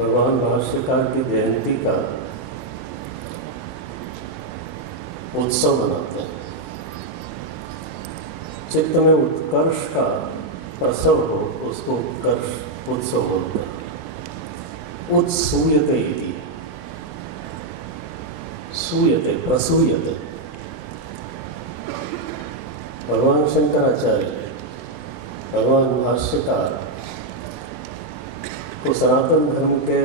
भगवान भाष्यकार की जयंती का उत्सव मनाते हैं। चित्त में उत्कर्ष का प्रसव हो उसको उत्कर्ष उत्सव बोलते हैं। उत्सूयते इति, सूयते प्रसूयते। भगवान शंकराचार्य, भगवान भाष्यकार को सनातन धर्म के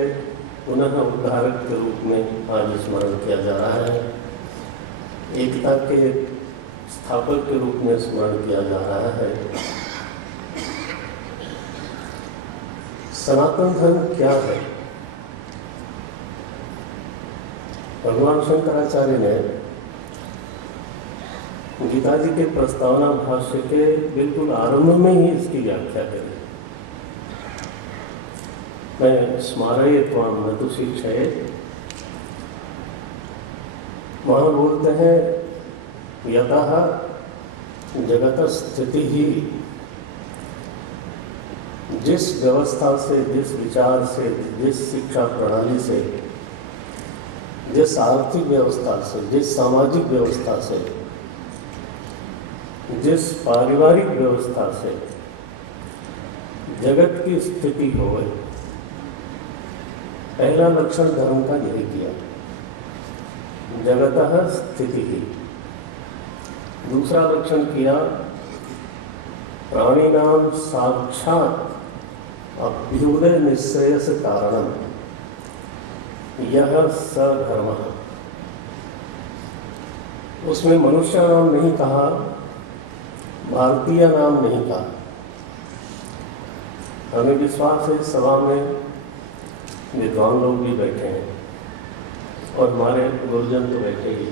पुनः उद्धारक के रूप में आज स्मरण किया जा रहा है। एकता के स्थापक के रूप में स्मरण किया जा रहा है। सनातन धर्म क्या है? भगवान शंकराचार्य ने गीता जी के प्रस्तावना भाष्य के बिल्कुल आरंभ में ही इसकी व्याख्या करी। मैं स्मारये त्वाम न तु शिक्षये, वहाँ बोलते हैं यतः जगत स्थिति ही, जिस व्यवस्था से, जिस विचार से, जिस शिक्षा प्रणाली से, जिस आर्थिक व्यवस्था से, जिस सामाजिक व्यवस्था से, जिस पारिवारिक व्यवस्था से जगत की स्थिति हो गई, पहला लक्षण धर्म का यही किया, जगतः स्थिति ही। दूसरा लक्षण किया प्राणिनाम साक्षात अभ्युदय निश्रेयस कारणम, यह सधर्म। उसमें मनुष्य नाम नहीं कहा, भारतीय नाम नहीं कहा। हमें विश्वास है सभा में विद्वान लोग भी बैठे हैं और हमारे गुरुजन तो बैठे ही।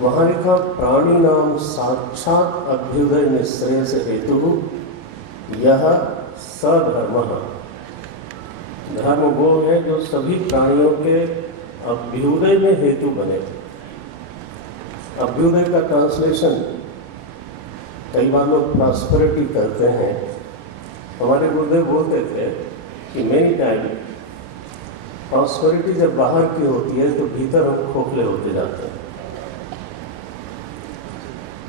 वहाँ लिखा प्राणी नाम साक्षात अभ्युदय निश्रेयस हेतु यह सधर्म। धर्म वो है जो सभी प्राणियों के अभ्युदय में हेतु बने। अभ्युदय का ट्रांसलेशन कई बार लोग प्रॉस्पेरिटी करते हैं। हमारे गुरुदेव बोलते थे कि मेनी टाइम प्रॉस्पेरिटी जब बाहर की होती है तो भीतर हम खोखले होते जाते हैं,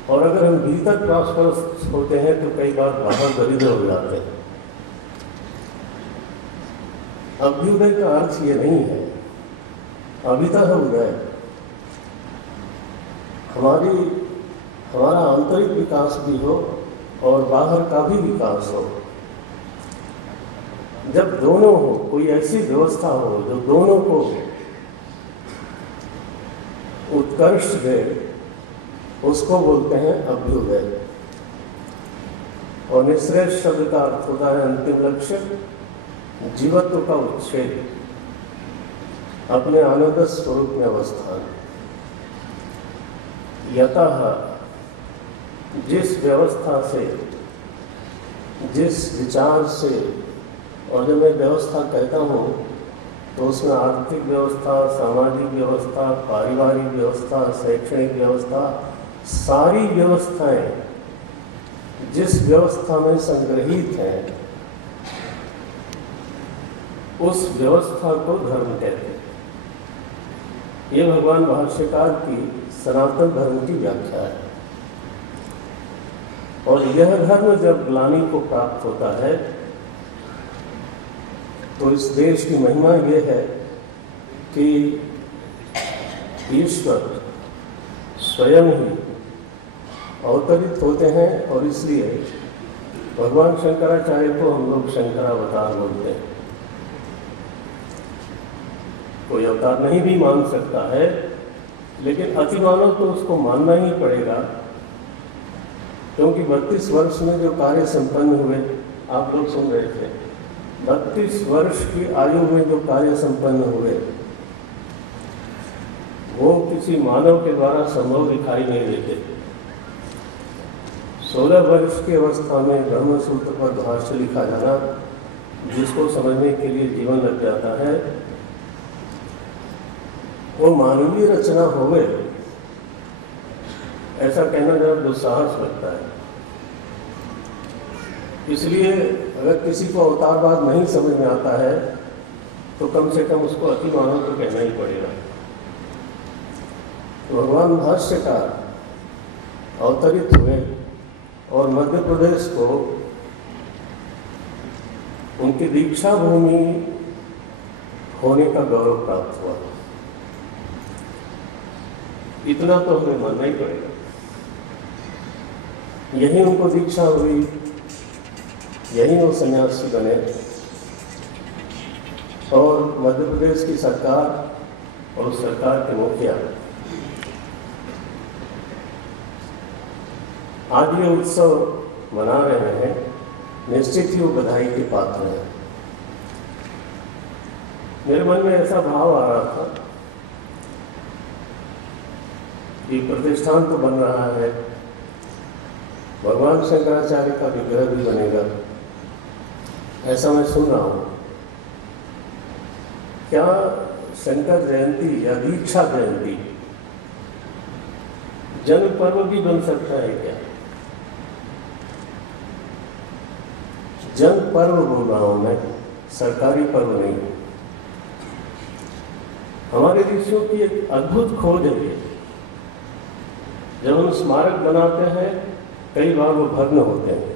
और अगर हम भीतर प्रॉस्पेरस होते हैं तो कई बार बाहर दरिद्र हो जाते हैं। अभ्युदय का अर्थ ये नहीं है अभितः उदय, हमारा आंतरिक विकास भी हो और बाहर का भी विकास हो। जब दोनों हो, कोई ऐसी व्यवस्था हो जो दोनों को उत्कर्ष दे, उसको बोलते हैं अभ्युदय। और निश्रेयस शब्द का अर्थ होता है अंतिम लक्ष्य, जीवत्व का उच्छेद, अपने आनंद स्वरूप में अवस्थान। यतः जिस व्यवस्था से, जिस विचार से, और जब मैं व्यवस्था कहता हूँ तो उसमें आर्थिक व्यवस्था, सामाजिक व्यवस्था, पारिवारिक व्यवस्था, शैक्षणिक व्यवस्था, सारी व्यवस्थाएं जिस व्यवस्था में संग्रहित हैं उस व्यवस्था को धर्म कहते हैं। ये भगवान भाष्यकार की सनातन धर्म की व्याख्या है। और यह धर्म जब ग्लानि को प्राप्त होता है तो इस देश की महिमा यह है कि ईश्वर स्वयं ही अवतरित होते हैं, और इसलिए भगवान शंकराचार्य को हम लोग शंकरावतार बोलते हैं। कोई अवतार नहीं भी मान सकता है, लेकिन अतिमानव तो उसको मानना ही पड़ेगा, क्योंकि 32 वर्ष में जो कार्य संपन्न हुए, आप लोग सुन रहे थे, 32 वर्ष की आयु में जो कार्य संपन्न हुए वो किसी मानव के द्वारा संभव दिखाई नहीं देते। 16 वर्ष की अवस्था में ब्रह्मसूत्र पर भाष्य लिखा जाना, जिसको समझने के लिए जीवन लग जाता है, वो मानवीय रचना होवे, ऐसा कहना जरा दुस्साहस लगता है। इसलिए अगर किसी को अवतारवाद नहीं समझ में आता है तो कम से कम उसको अति मानव तो कहना ही पड़ेगा। तो भगवान भाष्यकार अवतरित हुए और मध्य प्रदेश को उनकी दीक्षा भूमि होने का गौरव प्राप्त हुआ। इतना तो हमें मानना ही पड़ेगा। यही उनको दीक्षा हुई, यही वो सन्यासी बने और मध्य प्रदेश की सरकार और उस सरकार के मुखिया आज ये उत्सव मना रहे हैं। निश्चित ही वो बधाई के पात्र हैं। मेरे मन में ऐसा भाव आ रहा था कि प्रतिष्ठान तो बन रहा है, भगवान शंकराचार्य का विग्रह भी बनेगा, ऐसा मैं सुन रहा हूँ। क्या शंकर जयंती या दीक्षा जयंती जन पर्व भी बन सकता है क्या? जन पर्व बोल रहा हूं मैं, सरकारी पर्व नहीं। हमारे ऋषियों की एक अद्भुत खोज है ये। जब हम स्मारक बनाते हैं कई बार वो भग्न होते हैं,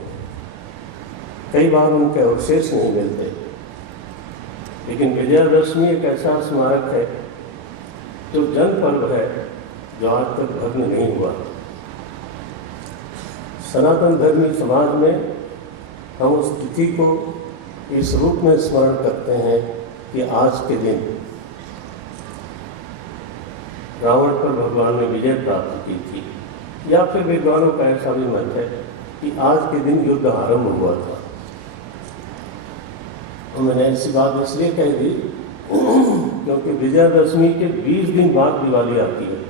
कई बार उनके अवशेष नहीं मिलते, लेकिन विजयादशमी एक ऐसा स्मारक है जो जन पर्व है, जो आज तक भग्न नहीं हुआ। सनातन धर्मी समाज में हम उस तिथि को इस रूप में स्मरण करते हैं कि आज के दिन रावण पर भगवान ने विजय प्राप्त की थी, या फिर विद्वानों का ऐसा भी मत है कि आज के दिन युद्ध आरंभ हुआ था। तो मैंने ऐसी बात इसलिए कह दी क्योंकि विजयादशमी के 20 दिन बाद दिवाली आती है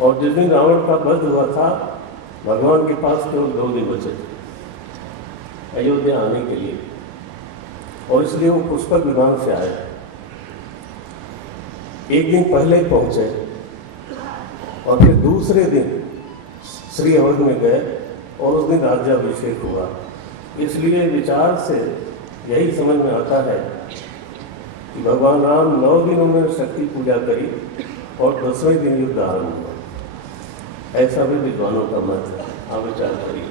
और जिस दिन रावण का वध हुआ था भगवान के पास केवल 2 दिन बचे थे अयोध्या आने के लिए, और इसलिए वो पुष्पक विमान से आए। एक दिन पहले ही पहुंचे और फिर दूसरे दिन श्री अवध में गए और उस दिन राज्याभिषेक हुआ। इसलिए विचार से यही समझ में आता है कि भगवान राम 9 दिन उन्होंने शक्ति पूजा करी और 10वें दिन युद्ध आरंभ हुआ। ऐसा भी विद्वानों का मत है, आप विचार करिए।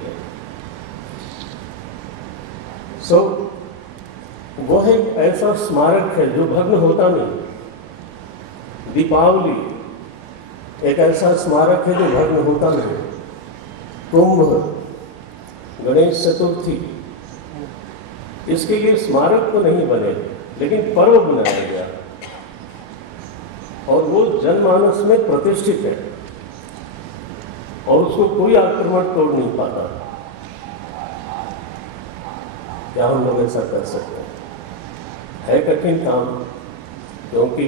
वो एक ऐसा स्मारक है जो भग्न होता नहीं। दीपावली एक ऐसा स्मारक है जो भग्न होता नहीं। कुंभ, गणेश चतुर्थी, इसके लिए स्मारक तो नहीं बने लेकिन पर्व बनाया गया और वो जनमानस में प्रतिष्ठित है और उसको कोई आक्रमण तोड़ नहीं पाता। क्या हम लोग ऐसा कर सकते हैं? है कठिन काम, क्योंकि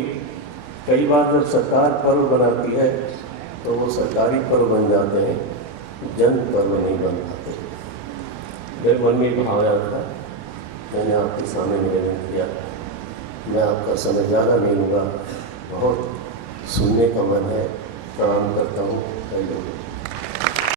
कई बार जब सरकार पर्व बनाती है तो वो सरकारी पर्व बन जाते हैं, जन पर्व नहीं बन पाते। मेरे मन में भाव आया था, मैंने आपके सामने निवेदन किया। मैं आपका समय ज़्यादा नहीं लूँगा, बहुत सुनने का मन है। प्रणाम करता हूँ।